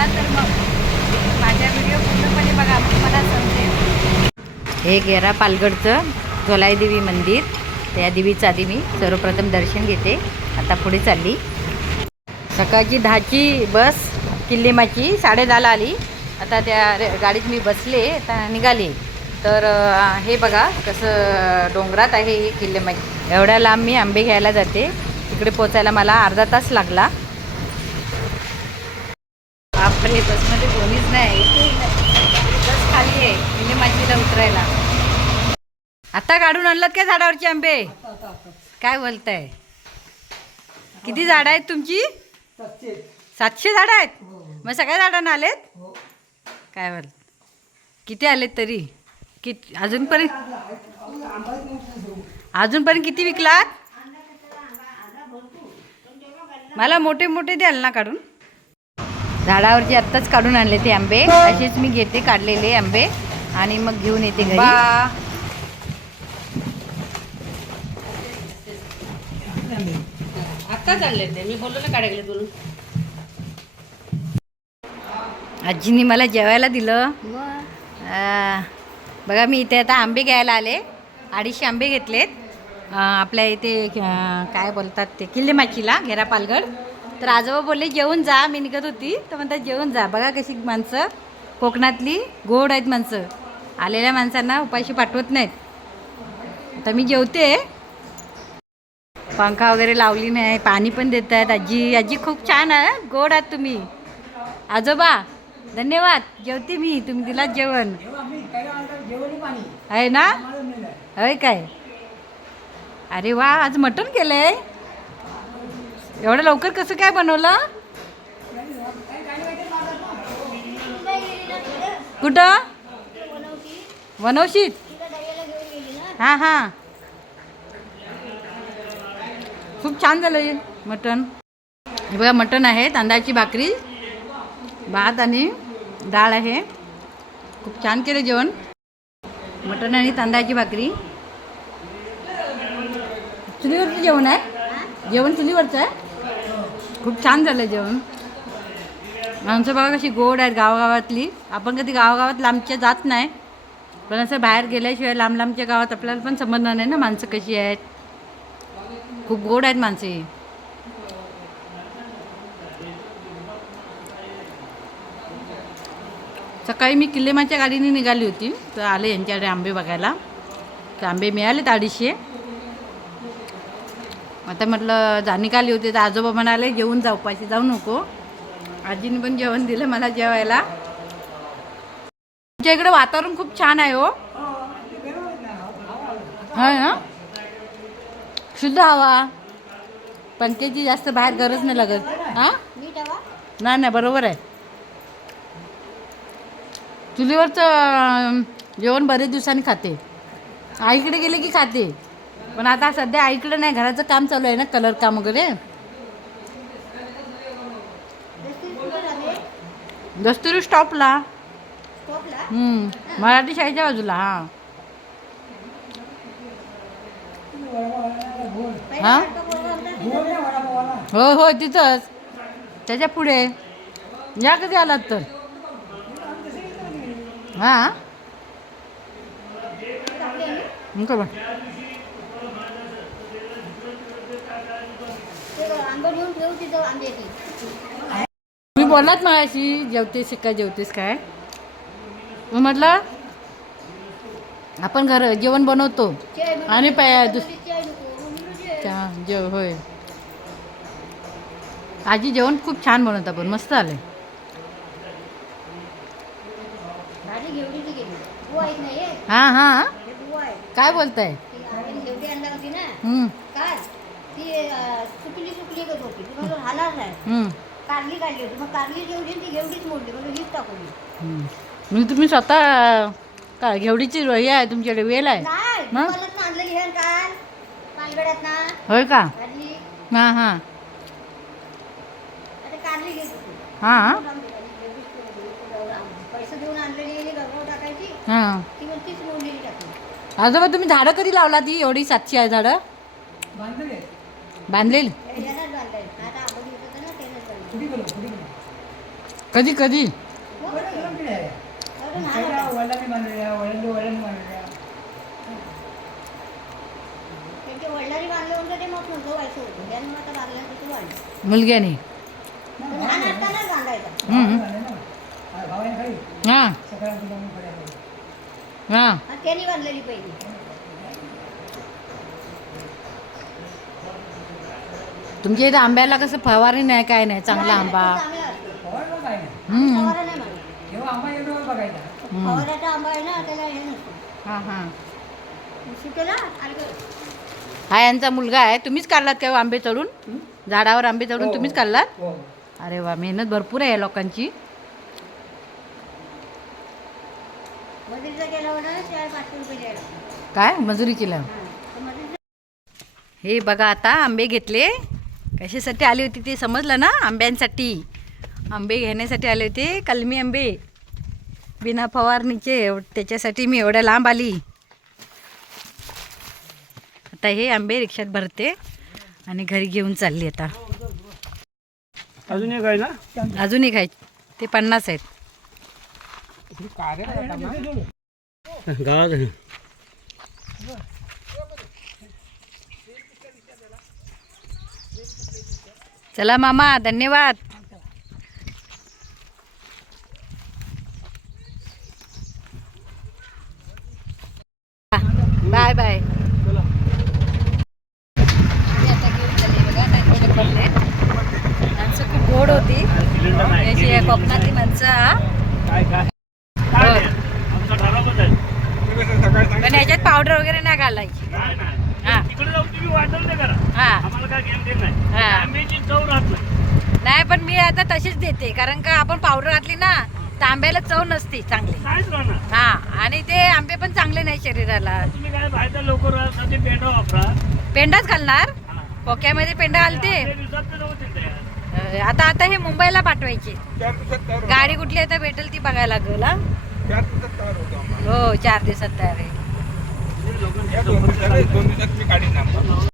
चला तर मग माझ्या व्हिडिओ पूर्णपणे बघा, मग मला समजेल. हे गेरा पालगडचं झोलाई देवी मंदिर. त्या देवीचं आधी मी सर्वप्रथम दर्शन घेते. आता पुढे चालली. सकाळची 10ची बस किल्लेमाची 10:30ला आली. आता त्या गाडीत मी बसले, आता निघाले. तर हे बघा कसं डोंगरात आहे हे किल्लेमाची. एवढ्या लांब मी आंबे घ्यायला जाते. तिकडे पोचायला मला अर्धा तास लागला. आपले बसमध्ये कोणीच नाही, बस खाली आहे किल्लेमाचीला उतरायला. आता काढून आणलात काय झाडावरचे आंबे? काय बोलताय? किती झाडं आहेत तुमची? 700 झाडं आहेत. मग सगळ्या झाडांना आलेत? काय बोल, किती आलेत तरी? किती अजूनपर्यंत किती विकलात? मला मोठे मोठे द्याल ना काढून. झाडावरचे आत्ताच काढून आणले ते आंबे. असेच मी घेते काढलेले आंबे आणि मग घेऊन येते घरी. आत्ताच आणले ते, मी बोललो ना काढायला बोलून. आजीने मला जेवायला दिलं. बघा मी इथे आता आंबे घ्यायला आले. 250 आंबे घेतलेत. आपल्या इथे काय बोलतात ते किल्लेमाचीला, घेरा पालगड. तर आजोबा बोलले जेवून जा. मी निघत होती तर म्हणतात जेवून जा. बघा कशी माणसं कोकणातली गोड आहेत माणसं. आलेल्या माणसांना उपाशी पाठवत नाहीत. आता मी जेवते. पंखा वगैरे लावली नाही, पाणी पण देत आहेत. आजी खूप छान आहे, गोड आहात तुम्ही. आजोबा धन्यवाद. जेवते मी, तुम्ही दिलात जेवण आहे ना? होय काय? अरे वा, आज मटण केलंय. एवढं लवकर कसं काय बनवलं? कुठं? वनौशीत. हां हां, खूप छान झालं मटण. हे बघा मटण आहे, तांदळाची भाकरी, भात आणि डाळ आहे. खूप छान केलं जेवण. मटण आणि तांदळाची भाकरी. चुलीवरचं जेवण आहे. जेवण चुलीवरचं आहे. खूप छान झालं जेवण. माणसं बघा कशी गोड आहेत गावागावातली. आपण कधी गावागावात लांबच्या जात नाही, पण असं बाहेर गेल्याशिवाय लांब लांबच्या गावात आपल्याला पण समजणार नाही ना माणसं कशी आहेत. खूप गोड आहेत माणसे. सकाळी मी किल्लेमाच्या गाडीने निघाली होती, तर आले यांच्याकडे आंबे बघायला. तर आंबे मिळालेत 250. आता म्हटलं निघाली होती तर आजोबा म्हणाले जेवून जाऊ, उपाशी जाऊ नको. आजीने पण जेवण दिलं मला जेवायला. आमच्या इकडे वातावरण खूप छान आहे हो. आहे ना, शुद्ध हवा. पंख्याची जास्त बाहेर गरज नाही लागत. हां नाही बरोबर आहे. चुलीवरचं जेवण बरेच दिवसांनी खाते. आईकडे गेले की खाते, पण आता सध्या आईकडे नाही, घराचं काम चालू आहे ना, कलर काम वगैरे. दस्तुरी स्टॉपला, मराठी शाळेच्या बाजूला. हां हो हो, तिथंच त्याच्या पुढे. या कधी आलात तर. हां का बा, मी बोललात माझ्याशी जेवतेस काय, जेवतेस काय. मग म्हटलं आपण जेवण बनवतो आणि जेव होय. आजी जेवण खूप छान बनवता, पण मस्त आले. हां हां, काय बोलताय? मी तुम्ही स्वतः काय घेवडीची हे आहे तुमच्याकडे, वेल आहे? होय का? हां हां हां हां. आजोबा तुम्ही झाडं कधी लावला ती एवढी 700 आहे झाडं? बांधलेली. कधी कधी वडिलांनी बांधलं होतं ते मग नव्हतं व्हायचं होतं त्यांनी आता बांधलं तसं वाढलं मुलग्याने लहान असतानाच बांधायचं हां हां त्यांनी बांधलेली पहिली तुमच्या इथं आंब्याला कसं फवारणी नाही काय नाही चांगला आंबा चांगला असतो हम्म. फवारा नाही म्हणत फवाऱ्याचा आंबा आहे ना त्याला हे नसतं हां हां सुटेला आलं हा यांचा मुलगा आहे तुम्हीच काढलात का आंबे चढून झाडावर आंबे चढून तुम्हीच काढलात अरे वा मेहनत भरपूर आहे या लोकांची मजुरीचा गेला होता 400-500 रुपये द्यायला काय मजुरी केला तर मजुरीचा हे बघा आता आंबे घेतले कशासाठी आले होते ते समजलं ना आंब्यांसाठी आंबे घेण्यासाठी आले होते कलमी आंबे बिना फवारणीचे त्याच्यासाठी मी एवढ्या लांब आली आता हे आंबे रिक्षात भरते आणि घरी घेऊन चालली आता अजून एक आहे ना अजून एक आहे ते 50 आहेत गावात चला मामा धन्यवाद बाय बाय माणसं खूप गोड होती याची कोकणातली माणसं काय काय काय नाही. आमचा ठरावच आहे. पण याच्यात पावडर वगैरे नाही घालायची नाही, नाही. हा. तिकडे जाऊन तुम्ही वाटलं नाही करा हा आम्हाला काय घेणं देणं नाही हा. आंब्याची चव राहत नाही नाही पण मी आता तशीच देते कारण का आपण पावडर घातली ना तर आंब्याला चव नसते चांगली काहीच राहणार हा आणि ते आंबे पण चांगले नाही शरीराला तुम्ही काय बाहेरच्या लोक राहतात ते पेंडा वापरा पेंडाच घालणार हा. खोक्यामध्ये पेंडा घालते आपल्या दिवसात तर होतील तयार. आता हे मुंबईला पाठवायची गाडी कुठली आता भेटेल ती बघायला लागेल हा? हो 4 दिवसात तयार आहे लोकांची